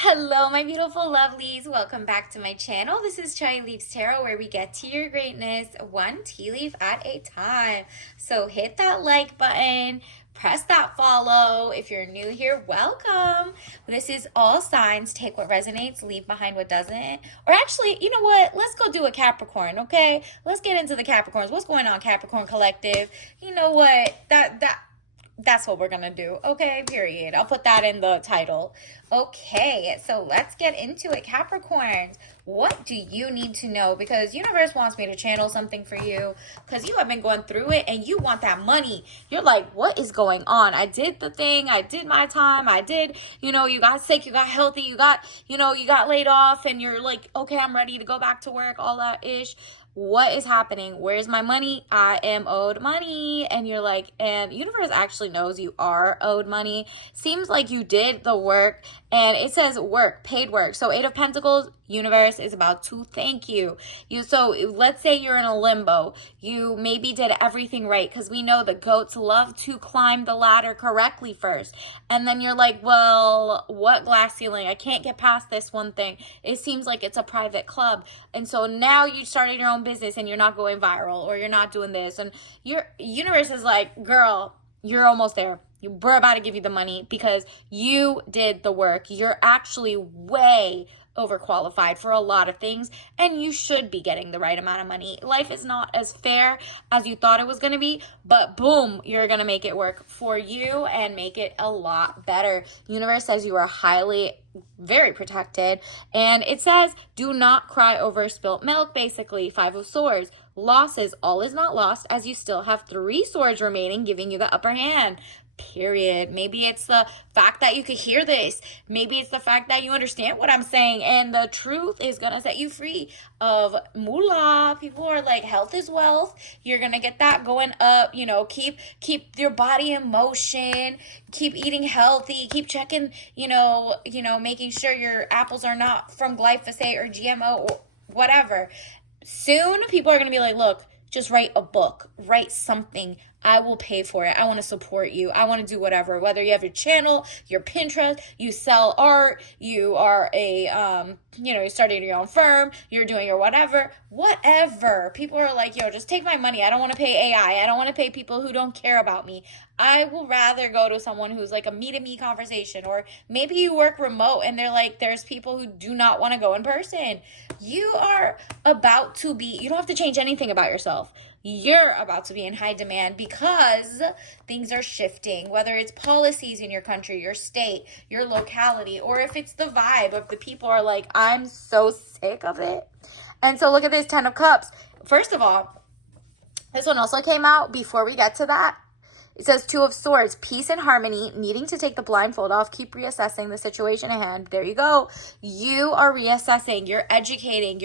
Hello, my beautiful lovelies. Welcome back to my channel. This is Chai Leaves Tarot, where we get to your greatness one tea leaf at a time. So hit that like button, press that follow. If you're new here, welcome. This is all signs. Take what resonates, leave behind what doesn't. Or actually, you know what? Let's go do a Capricorn, okay? Let's get into the Capricorns. What's going on, Capricorn Collective? You know what? That's what we're gonna do, okay? Period. I'll put that in the title. Okay, so let's get into it, Capricorns. What do you need to know? Because universe wants me to channel something for you, because you have been going through it and you want that money. You're like, what is going on? I did the thing. I did my time. I did, you got sick, you got healthy, you got laid off, and you're like, okay, I'm ready to go back to work, all that ish. What is happening? Where's my money? I am owed money. And you're like, and universe actually knows you are owed money. Seems like you did the work, and it says work, paid work. So 8 of Pentacles, universe is about to thank you. So let's say you're in a limbo. You maybe did everything right, because we know the goats love to climb the ladder correctly first. And then you're like, well, what glass ceiling? I can't get past this one thing. It seems like it's a private club. And so now you started your own business and you're not going viral, or you're not doing this. And your universe is like, girl, you're almost there. We're about to give you the money because you did the work. You're actually way overqualified for a lot of things, and you should be getting the right amount of money. Life is not as fair as you thought it was going to be, but boom, you're going to make it work for you and make it a lot better. Universe says you are very protected, and it says do not cry over spilt milk. Basically, 5 of Swords. Losses, all is not lost, as you still have 3 swords remaining, giving you the upper hand. Period. Maybe it's the fact that you could hear this. Maybe it's the fact that you understand what I'm saying, and the truth is gonna set you free of moolah. People are like, health is wealth. You're gonna get that going up. Keep your body in motion. Keep eating healthy. Keep checking. Making sure your apples are not from glyphosate or GMO or whatever. Soon, people are gonna be like, look, just write a book, write something. I will pay for it. I want to support you. I want to do whatever. Whether you have your channel, your Pinterest, you sell art, you are you started your own firm, you're doing your whatever. People are like, yo, just take my money. I don't want to pay AI. I don't want to pay people who don't care about me. I will rather go to someone who's like a me-to-me conversation, or maybe you work remote and they're like, there's people who do not want to go in person. You are about to be, you don't have to change anything about yourself. You're about to be in high demand because things are shifting, whether it's policies in your country, your state, your locality, or if it's the vibe of the people are like, I'm so sick of it. And so look at this 10 of Cups. First of all, this one also came out before we get to that. It says 2 of Swords, peace and harmony, needing to take the blindfold off, keep reassessing the situation at hand. There you go. You are reassessing, you're educating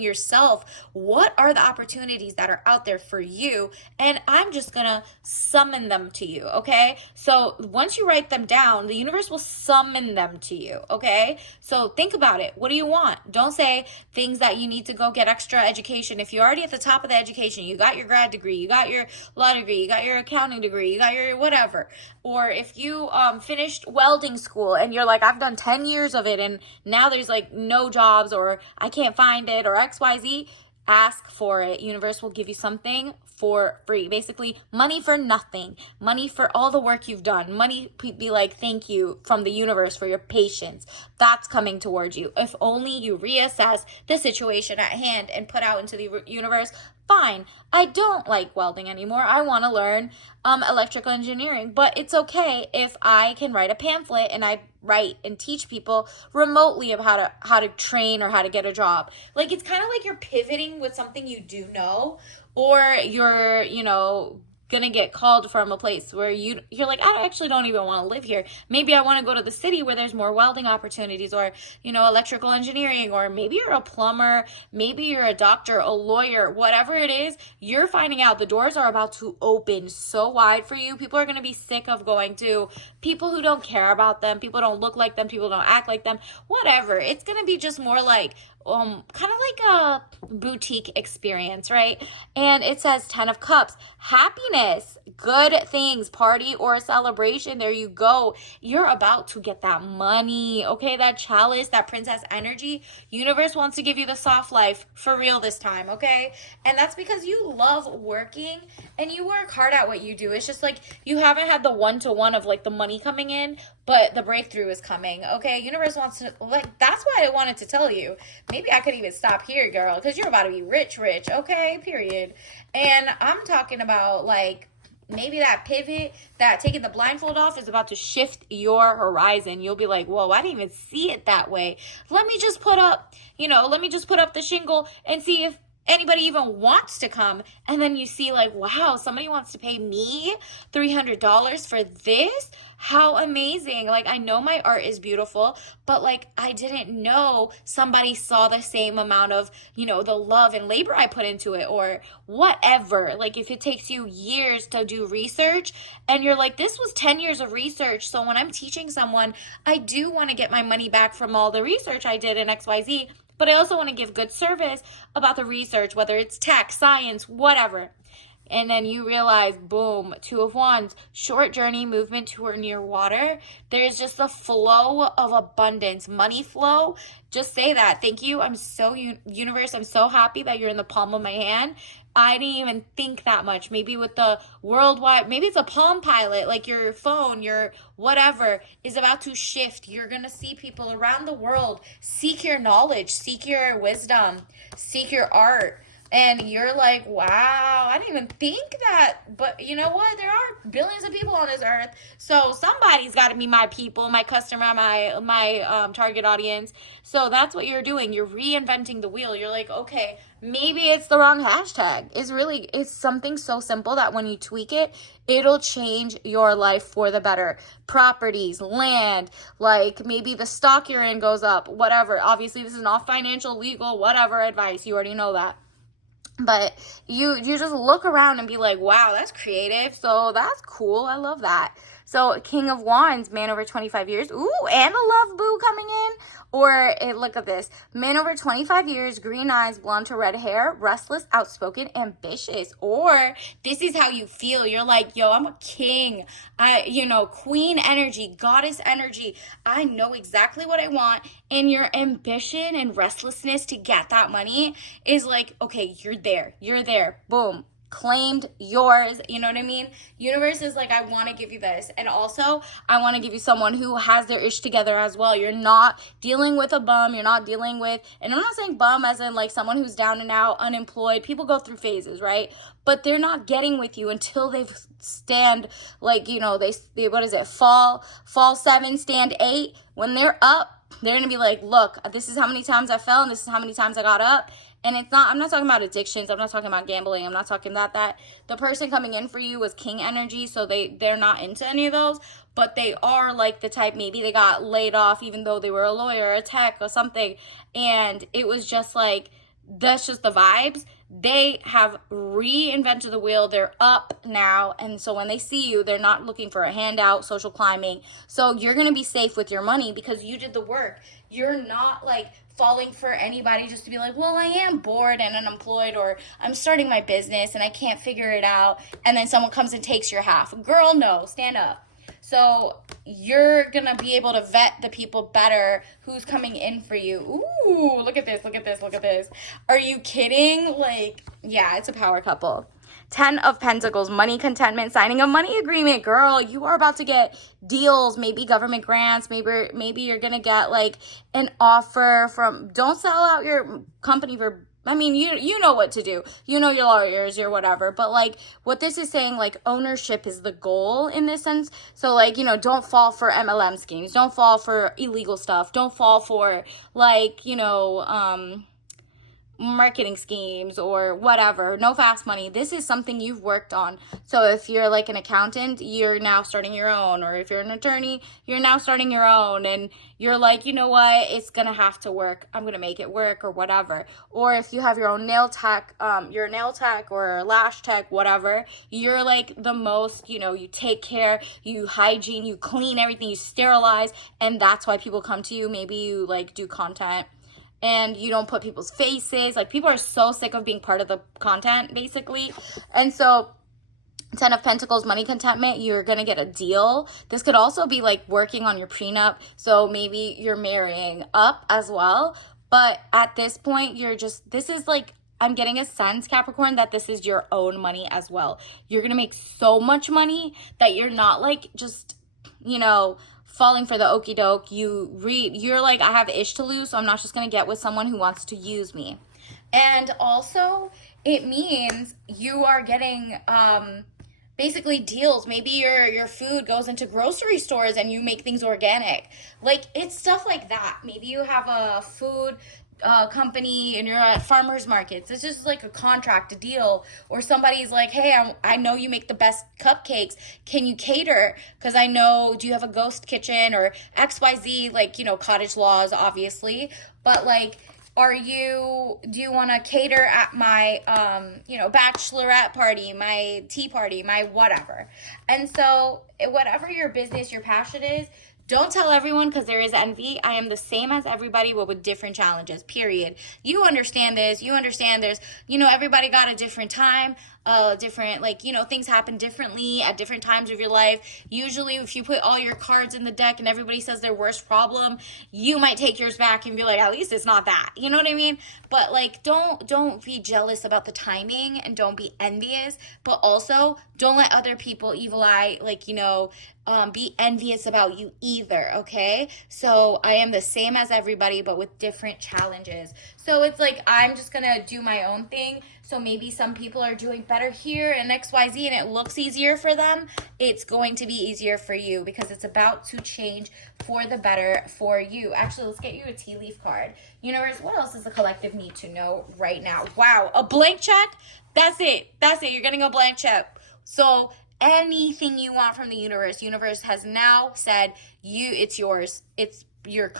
yourself. What are the opportunities that are out there for you? And I'm just going to summon them to you, okay? So once you write them down, the universe will summon them to you, okay? So think about it. What do you want? Don't say things that you need to go get extra education. If you're already at the top of the education, you got your grad degree, you got your law degree, you got your accounting degree, you got your whatever. Or if you finished welding school and you're like, I've done 10 years of it and now there's like no jobs, or I can't find it, or XYZ, ask for it. Universe will give you something for free. Basically, money for nothing. Money for all the work you've done. Money, be like, thank you from the universe for your patience. That's coming towards you. If only you reassess the situation at hand and put out into the universe, fine, I don't like welding anymore. I want to learn electrical engineering, but it's okay if I can write a pamphlet and I write and teach people remotely of how to train or how to get a job. Like, it's kind of like you're pivoting with something you do know, or you're, gonna get called from a place where you're like, I actually don't even want to live here. Maybe I want to go to the city where there's more welding opportunities, or electrical engineering, or maybe you're a plumber, maybe you're a doctor, a lawyer, whatever it is. You're finding out the doors are about to open so wide for you. People are going to be sick of going to people who don't care about them, people don't look like them, people don't act like them, whatever. It's going to be just more like kind of like a boutique experience, right? And it says 10 of Cups, happiness, good things, party or celebration. There you go. You're about to get that money, okay? That chalice, that princess energy. Universe wants to give you the soft life for real this time, okay? And that's because you love working and you work hard at what you do. It's just like you haven't had the one-to-one of like the money coming in, but the breakthrough is coming, okay? Universe wants to, like, that's why I wanted to tell you. Maybe I could even stop here, girl, because you're about to be rich, okay? Period. And I'm talking about like maybe that pivot, that taking the blindfold off is about to shift your horizon. You'll be like, whoa, I didn't even see it that way. Let me just put up the shingle and see if anybody even wants to come. And then you see like, wow, somebody wants to pay me $300 for this. How amazing. Like, I know my art is beautiful, but like, I didn't know somebody saw the same amount of, the love and labor I put into it or whatever. Like, if it takes you years to do research and you're like, this was 10 years of research. So when I'm teaching someone, I do want to get my money back from all the research I did in XYZ, but I also want to give good service about the research, whether it's tech, science, whatever. And then you realize, boom, Two of Wands, short journey, movement to or near water. There's just a flow of abundance, money flow. Just say that. Thank you. I'm so, universe, I'm so happy that you're in the palm of my hand. I didn't even think that much. Maybe with the worldwide, maybe it's a Palm Pilot, like your phone, your whatever is about to shift. You're going to see people around the world seek your knowledge, seek your wisdom, seek your art. And you're like, wow, I didn't even think that. But you know what? There are billions of people on this earth. So somebody's got to be my people, my customer, my target audience. So that's what you're doing. You're reinventing the wheel. You're like, okay, maybe it's the wrong hashtag. It's something so simple that when you tweak it, it'll change your life for the better. Properties, land, like maybe the stock you're in goes up, whatever. Obviously, this is not financial, legal, whatever advice. You already know that. But you just look around and be like, wow, that's creative. So that's cool. I love that. So King of Wands, man over 25 years. Ooh, and a love boo coming in. Or look at this. Man over 25 years, green eyes, blonde to red hair, restless, outspoken, ambitious. Or this is how you feel. You're like, yo, I'm a king. Queen energy, goddess energy. I know exactly what I want. And your ambition and restlessness to get that money is like, okay, you're there. You're there. Boom. Claimed yours. You know what I mean? Universe is like, I want to give you this. And also, I want to give you someone who has their ish together as well. You're not dealing with a bum. You're not dealing with, and I'm not saying bum as in like someone who's down and out, unemployed. People go through phases, right? But they're not getting with you until they've stand like, they what is it? Fall 7, stand 8. When they're up, they're going to be like, look, this is how many times I fell and this is how many times I got up. And I'm not talking about addictions. I'm not talking about gambling. I'm not talking that the person coming in for you was king energy. So they're not into any of those, but they are like the type, maybe they got laid off, even though they were a lawyer, a tech or something. And it was just like, that's just the vibes. They have reinvented the wheel. They're up now. And so when they see you, they're not looking for a handout, social climbing. So you're going to be safe with your money because you did the work. You're not like falling for anybody just to be like, well, I am bored and unemployed, or I'm starting my business and I can't figure it out. And then someone comes and takes your half. Girl, no, stand up. So you're going to be able to vet the people better who's coming in for you. Ooh, look at this, look at this, look at this. Are you kidding? Like, yeah, it's a power couple. 10 of Pentacles, money, contentment, signing a money agreement. Girl, you are about to get deals, maybe government grants, maybe you're going to get like an offer from, don't sell out your company for, you know what to do. You know your lawyers, your whatever. But like what this is saying, like ownership is the goal in this sense. So like, don't fall for MLM schemes. Don't fall for illegal stuff. Don't fall for like, marketing schemes or whatever. No fast money. This is something you've worked on. So if you're like an accountant, you're now starting your own, or if you're an attorney, you're now starting your own, and you're like, you know what, it's gonna have to work, I'm gonna make it work, or whatever. Or if you have your own nail tech, your nail tech or lash tech, whatever, you're like the most, you take care, you hygiene, you clean everything, you sterilize, and that's why people come to you. Maybe you like do content and you don't put people's faces. Like, people are so sick of being part of the content, basically. And so Ten of Pentacles, money contentment, you're going to get a deal. This could also be like working on your prenup. So maybe you're marrying up as well. But at this point, this is like, I'm getting a sense, Capricorn, that this is your own money as well. You're going to make so much money that you're not like just, falling for the okie doke. You're like, I have ish to lose, so I'm not just going to get with someone who wants to use me. And also, it means you are getting, basically deals. Maybe your food goes into grocery stores and you make things organic. Like, it's stuff like that. Maybe you have a food company and you're at farmers markets. It's just like a contract, a deal. Or somebody's like, hey, I know you make the best cupcakes. Can you cater? Because I know, do you have a ghost kitchen or XYZ, like, cottage laws, obviously. But like, do you want to cater at my, bachelorette party, my tea party, my whatever. And so whatever your business, your passion is, don't tell everyone because there is envy. I am the same as everybody, but with different challenges, period. You understand this. You understand there's, everybody got a different time, different, things happen differently at different times of your life. Usually if you put all your cards in the deck and everybody says their worst problem, you might take yours back and be like, at least it's not that. You know what I mean? But like, don't be jealous about the timing and don't be envious, but also don't let other people evil eye, be envious about you either, okay? So I am the same as everybody, but with different challenges. So it's like, I'm just gonna do my own thing. So maybe some people are doing better here and XYZ and it looks easier for them. It's going to be easier for you because it's about to change for the better for you. Actually, let's get you a tea leaf card. Universe, what else does the collective need to know right now? Wow, a blank check? That's it. You're getting a blank check. So anything you want from the universe has now said it's yours. You're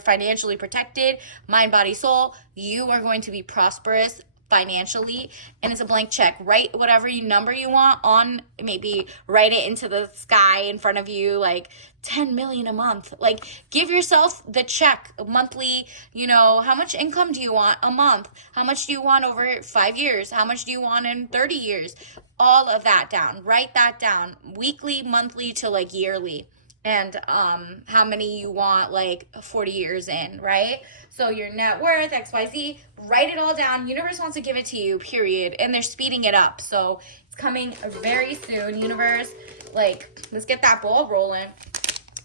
financially protected, mind, body, soul. You are going to be prosperous financially, and it's a blank check. Write whatever number you want on, maybe write it into the sky in front of you, like 10 million a month. Like, give yourself the check monthly. How much income do you want a month? How much do you want over 5 years? How much do you want in 30 years? All of that down. Write that down, weekly, monthly to like yearly. And how many you want, like 40 years in, right? So your net worth, XYZ, write it all down. Universe wants to give it to you, period. And they're speeding it up. So it's coming very soon. Universe, let's get that ball rolling.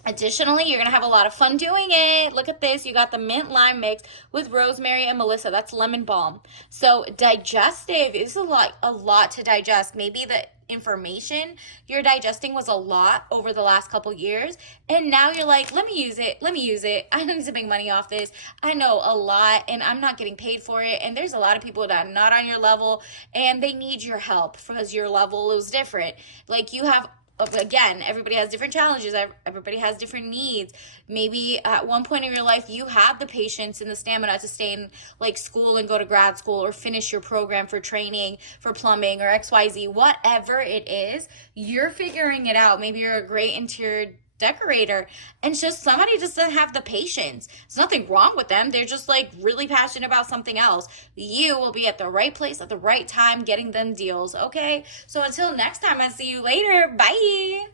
Additionally, you're going to have a lot of fun doing it. Look at this. You got the mint lime mix with rosemary and Melissa. That's lemon balm. So digestive is a lot to digest. Maybe the information you're digesting was a lot over the last couple years. And now you're like, let me use it. I need to make money off this. I know a lot and I'm not getting paid for it. And there's a lot of people that are not on your level and they need your help because your level is different. Like, you have, again, everybody has different challenges. Everybody has different needs. Maybe at one point in your life, you have the patience and the stamina to stay in school and go to grad school or finish your program for training for plumbing or XYZ, whatever it is, you're figuring it out. Maybe you're a great interior decorator and it's just somebody just doesn't have the patience. There's nothing wrong with them. They're just really passionate about something else. You will be at the right place at the right time getting them deals, okay? So until next time, I'll see you later. Bye.